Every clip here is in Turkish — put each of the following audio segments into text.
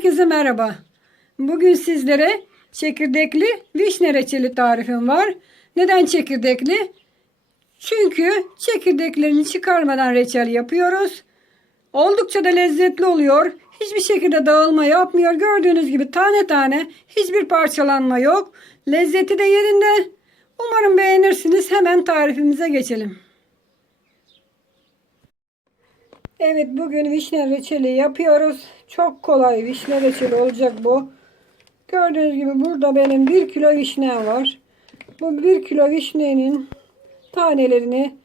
Herkese merhaba. Bugün sizlere çekirdekli vişne reçeli tarifim var. Neden çekirdekli? Çünkü çekirdeklerini çıkarmadan reçel yapıyoruz. Oldukça da lezzetli oluyor. Hiçbir şekilde dağılma yapmıyor. Gördüğünüz gibi tane tane, hiçbir parçalanma yok. Lezzeti de yerinde. Umarım beğenirsiniz. Hemen tarifimize geçelim. Evet, bugün vişne reçeli yapıyoruz. Çok kolay vişne reçeli olacak bu. Gördüğünüz gibi burada benim 1 kilo vişne var. Bu 1 kilo vişnenin tanelerini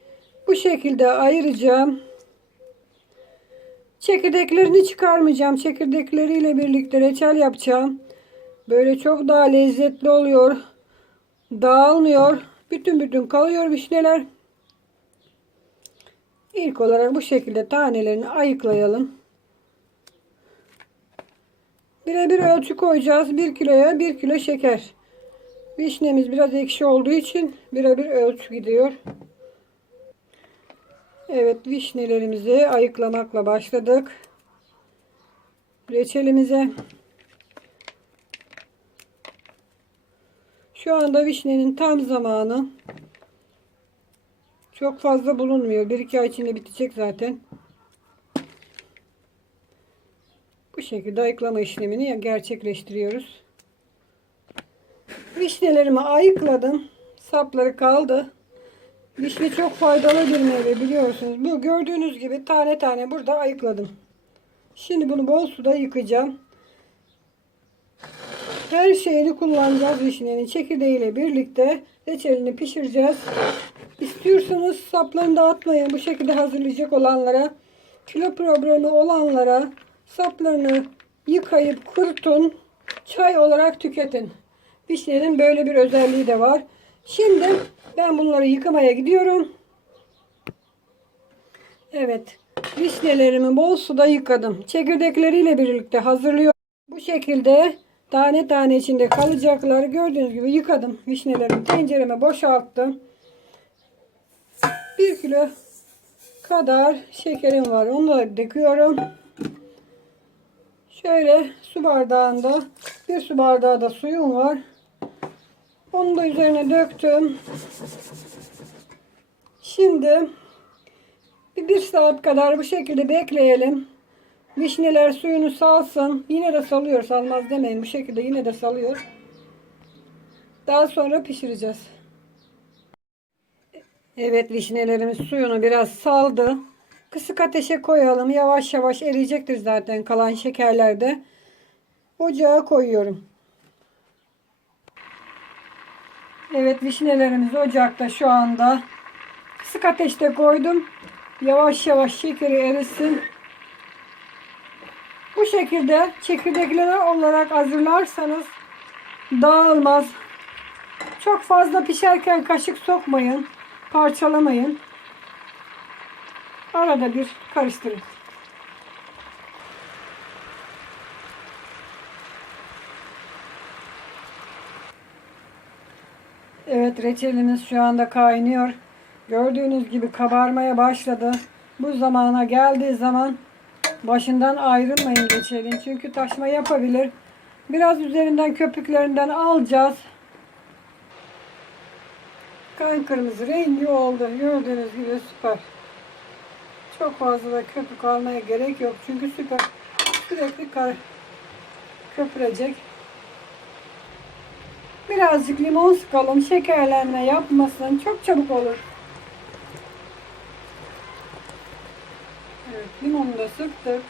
bu şekilde ayıracağım. Çekirdeklerini çıkarmayacağım. Çekirdekleriyle birlikte reçel yapacağım. Böyle çok daha lezzetli oluyor. Dağılmıyor. Bütün bütün kalıyor vişneler. İlk olarak bu şekilde tanelerini ayıklayalım. Birebir ölçü koyacağız. 1 kiloya 1 kilo şeker. Vişnemiz biraz ekşi olduğu için birebir ölçü gidiyor. Evet, vişnelerimizi ayıklamakla başladık. Reçelimize. Şu anda vişnenin tam zamanı. Çok fazla bulunmuyor. 1-2 ay içinde bitecek zaten. Bu şekilde ayıklama işlemini gerçekleştiriyoruz. Vişnelerimi ayıkladım. Sapları kaldı. Vişne çok faydalı bir meyve, biliyorsunuz. Bu gördüğünüz gibi tane tane burada ayıkladım. Şimdi bunu bol suda yıkayacağım. Her şeyini kullanacağız vişnenin. Çekirdeğiyle birlikte reçelini pişireceğiz. İstiyorsanız saplarını dağıtmayın. Bu şekilde hazırlayacak olanlara, kilo problemi olanlara saplarını yıkayıp kurutun. Çay olarak tüketin. Vişnenin böyle bir özelliği de var. Şimdi ben bunları yıkamaya gidiyorum. Evet. Vişnelerimi bol suda yıkadım. Çekirdekleriyle birlikte hazırlıyorum. Bu şekilde tane tane içinde kalacaklar. Gördüğünüz gibi yıkadım. Vişnelerimi tencereme boşalttım. 1 kilo kadar şekerim var. Onu da döküyorum. Şöyle su bardağında 1 su bardağı da suyum var. Onu da üzerine döktüm. Şimdi bir saat kadar bu şekilde bekleyelim. Vişneler suyunu salsın. Yine de salıyor. Salmaz demeyin. Bu şekilde yine de salıyor. Daha sonra pişireceğiz. Evet, vişnelerimiz suyunu biraz saldı. Kısık ateşe koyalım. Yavaş yavaş eriyecektir zaten kalan şekerler de. Ocağa koyuyorum. Evet, vişnelerimiz ocakta şu anda. Kısık ateşte koydum. Yavaş yavaş şekeri erisin. Bu şekilde çekirdekleri olarak hazırlarsanız dağılmaz. Çok fazla pişerken kaşık sokmayın. Parçalamayın. Arada bir karıştırın. Evet, reçelimiz şu anda kaynıyor. Gördüğünüz gibi kabarmaya başladı. Bu zamana geldiği zaman başından ayrılmayın reçelin. Çünkü taşma yapabilir. Biraz üzerinden köpüklerinden alacağız. Kan kırmızı rengi oldu. Gördüğünüz gibi süper. Çok fazla da köpük almaya gerek yok. Çünkü sürekli köpürecek. Birazcık limon sıkalım. Şekerlenme yapmasın. Çok çabuk olur. Evet, limonu da sıktık.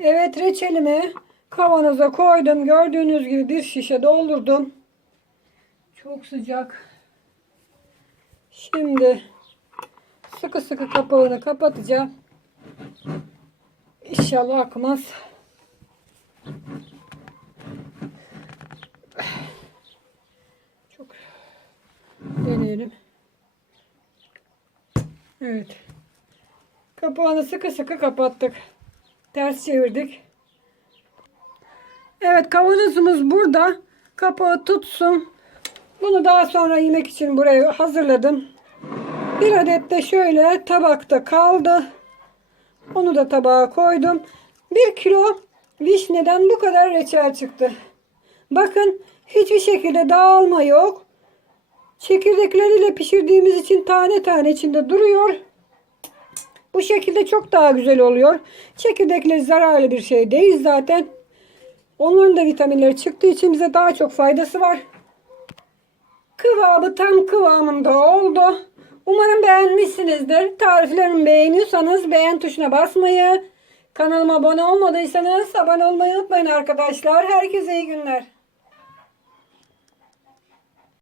Evet, reçelimi kavanoza koydum. Gördüğünüz gibi bir şişe doldurdum. Çok sıcak. Şimdi sıkı sıkı kapağını kapatacağım. İnşallah akmaz. Çok deneyelim. Evet. Kapağını sıkı sıkı kapattık. Ters çevirdik. Evet, kavanozumuz burada. Kapağı tutsun. Bunu daha sonra yemek için buraya hazırladım. Bir adet de şöyle tabakta kaldı. Onu da tabağa koydum. 1 kilo vişneden bu kadar reçel çıktı. Bakın hiçbir şekilde dağılma yok. Çekirdekleriyle pişirdiğimiz için tane tane içinde duruyor. Bu şekilde çok daha güzel oluyor. Çekirdekleri zararlı bir şey değil zaten. Onların da vitaminleri çıktığı için bize daha çok faydası var. Kıvamı tam kıvamında oldu. Umarım beğenmişsinizdir. Tariflerimi beğeniyorsanız beğen tuşuna basmayı, kanalıma abone olmadıysanız abone olmayı unutmayın arkadaşlar. Herkese iyi günler.